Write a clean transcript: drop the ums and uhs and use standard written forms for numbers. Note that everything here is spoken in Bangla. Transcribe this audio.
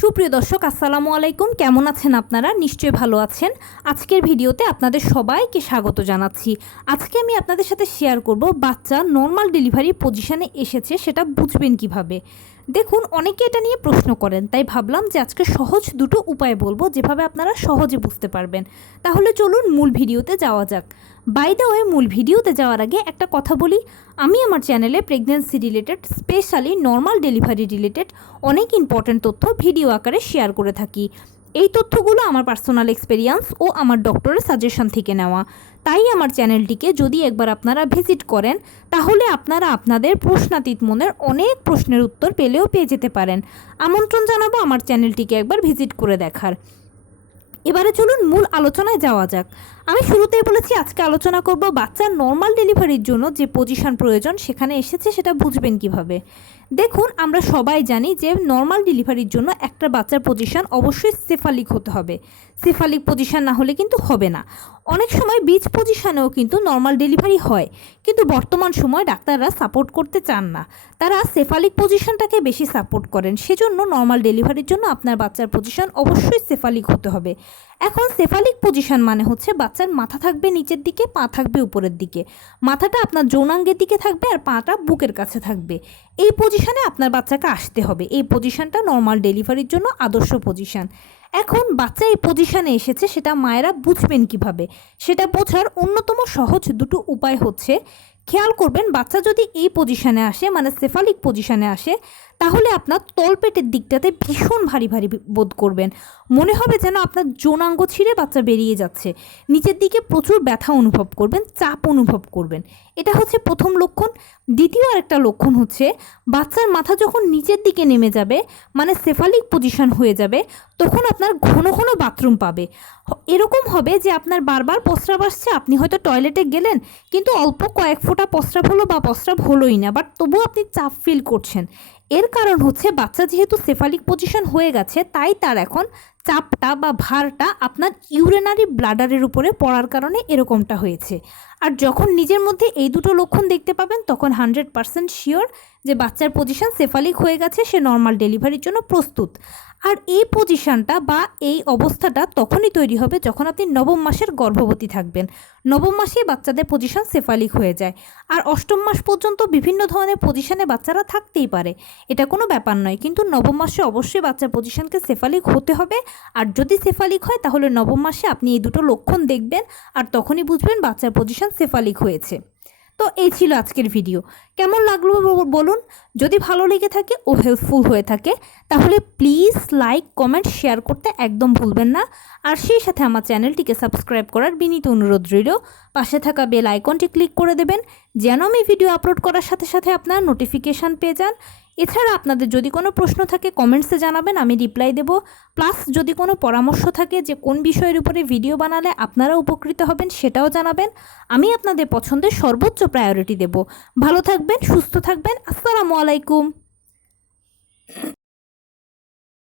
সুপ্রিয় দর্শক আসসালামু আলাইকুম, কেমন আছেন আপনারা? নিশ্চয়ই ভালো আছেন। আজকের ভিডিওতে আপনাদের সবাইকে স্বাগত জানাচ্ছি। আজকে আমি আপনাদের সাথে শেয়ার করব বাচ্চা নর্মাল ডেলিভারি পজিশনে এসেছে সেটা বুঝবেন কিভাবে। দেখুন, অনেকে এটা নিয়ে প্রশ্ন করেন, তাই ভাবলাম যে আজকে সহজ দুটো উপায় বলবো যেভাবে আপনারা সহজে বুঝতে পারবেন। তাহলে চলুন মূল ভিডিওতে যাওয়া যাক। বাই দ্য ওয়ে, মূল ভিডিওতে যাওয়ার আগে একটা কথা বলি, আমি আমার চ্যানেলে pregnancy related, specially normal delivery related অনেক ইম্পর্ট্যান্ট তথ্য ভিডিও আকারে শেয়ার করে থাকি। এই তথ্যগুলো আমার পার্সোনাল এক্সপেরিয়েন্স ও আমার ডক্টরের সাজেশন থেকে নেওয়া। তাই আমার চ্যানেলটিকে যদি একবার আপনারা ভিজিট করেন তাহলে আপনারা আপনাদের প্রশ্নাতীত মনের অনেক প্রশ্নের উত্তর পেয়ে যেতে পারেন। আমন্ত্রণ জানাবো আমার চ্যানেলটিকে একবার ভিজিট করে দেখার। এবারে চলুন মূল আলোচনায় যাওয়া যাক। আমি শুরুতেই বলেছি আজকে আলোচনা করব বাচ্চার নর্মাল ডেলিভারির জন্য যে পজিশন প্রয়োজন সেখানে এসেছে সেটা বুঝবেন কিভাবে। দেখুন, আমরা সবাই জানি যে নর্মাল ডেলিভারির জন্য একটা বাচ্চার পজিশন অবশ্যই সেফালিক হতে হবে। সেফালিক পজিশন না হলে কিন্তু হবে না। অনেক সময় বিচ পজিশনেও কিন্তু নর্মাল ডেলিভারি হয়, কিন্তু বর্তমান সময় ডাক্তাররা সাপোর্ট করতে চান না, তারা সেফালিক পজিশনটাকে বেশি সাপোর্ট করেন। সেজন্য নর্মাল ডেলিভারির জন্য আপনার বাচ্চার পজিশন অবশ্যই সেফালিক হতে হবে। এখন সেফালিক পজিশন মানে হচ্ছে বাচ্চার মাথা থাকবে নিচের দিকে, পা থাকবে উপরের দিকে। মাথাটা আপনার যৌনাঙ্গের দিকে থাকবে আর পাটা বুকের কাছে থাকবে। এই পজিশনে আপনার বাচ্চাকে আসতে হবে। এই পজিশনটা নর্মাল ডেলিভারির জন্য আদর্শ পজিশন। এখন বাচ্চা এই পজিশনে এসেছে, সেটা মায়েরা বুঝবেন কিভাবে, সেটা বোঝার অন্যতম সহজ দুটো উপায় হচ্ছে, খেয়াল করবেন বাচ্চা যদি এই পজিশনে আসে মানে সেফালিক পজিশনে আসে তাহলে আপনার তলপেটের দিকটাতে ভীষণ ভারী ভারী বোধ করবেন। মনে হবে যেন আপনার যৌনাঙ্গ ছিঁড়ে বাচ্চা বেরিয়ে যাচ্ছে। নিচের দিকে প্রচুর ব্যথা অনুভব করবেন, চাপ অনুভব করবেন। এটা হচ্ছে প্রথম লক্ষণ। দ্বিতীয় আরেকটা লক্ষণ হচ্ছে বাচ্চার মাথা যখন নিচের দিকে নেমে যাবে মানে সেফালিক পজিশন হয়ে যাবে, তখন আপনার ঘন ঘন বাথরুম পাবে। এরকম হবে যে আপনার বারবার প্রস্রাব আসছে, আপনি হয়তো টয়লেটে গেলেন কিন্তু অল্প কয়েক ফোঁটা প্রস্রাব হলো বা প্রস্রাব হলোই না, বাট তবুও আপনি চাপ ফিল করছেন। এর কারণ হচ্ছে বাচ্চা যেহেতু সেফালিক পজিশন হয়ে গেছে, তাই তার এখন চাপটা বা ভারটা আপনার ইউরিনারি ব্লাডারের উপরে পড়ার কারণে এরকমটা হয়েছে। আর যখন নিজের মধ্যে এই দুটো লক্ষণ দেখতে পাবেন তখন 100% শিওর যে বাচ্চার পজিশন সেফালিক হয়ে গেছে, সে নর্মাল ডেলিভারির জন্য প্রস্তুত। আর এই পজিশনটা বা এই অবস্থাটা তখনই তৈরি হবে যখন আপনি নবম মাসের গর্ভবতী থাকবেন। নবম মাসে বাচ্চাদের পজিশন সেফালিক হয়ে যায়, আর অষ্টম মাস পর্যন্ত বিভিন্ন ধরনের পজিশনে বাচ্চারা থাকতেই পারে, এটা কোনো ব্যাপার নয়। কিন্তু নবম মাসে অবশ্যই বাচ্চার পজিশনকে সেফালিক হতে হবে। আর যদি সেফালিক হয় তাহলে নবম মাসে আপনি এই দুটো লক্ষণ দেখবেন, আর তখনই বুঝবেন বাচ্চার পজিশন সেফালিক হয়েছে। তো এই ছিল আজকের ভিডিও। কেমন লাগলো বলুন। যদি ভালো লেগে থাকে ও হেল্পফুল হয়ে থাকে তাহলে প্লিজ লাইক, কমেন্ট, শেয়ার করতে একদম ভুলবেন না। আর সেই সাথে আমার চ্যানেলটিকে সাবস্ক্রাইব করার বিনীত অনুরোধ রইল। পাশে থাকা বেল আইকনটি ক্লিক করে দেবেন যেন আমি ভিডিও আপলোড করার সাথে সাথে আপনার নোটিফিকেশান পেয়ে যান। এছাড়া আপনাদের যদি কোনো প্রশ্ন থাকে কমেন্টসে জানাবেন, আমি রিপ্লাই দেব। প্লাস যদি কোনো পরামর্শ থাকে যে কোন বিষয়ের উপরে ভিডিও বানালে আপনারা উপকৃত হবেন সেটাও জানাবেন। আমি আপনাদের পছন্দের সর্বোচ্চ প্রায়োরিটি দেব। ভালো থাকবেন, সুস্থ থাকবেন। আসসালামু আলাইকুম।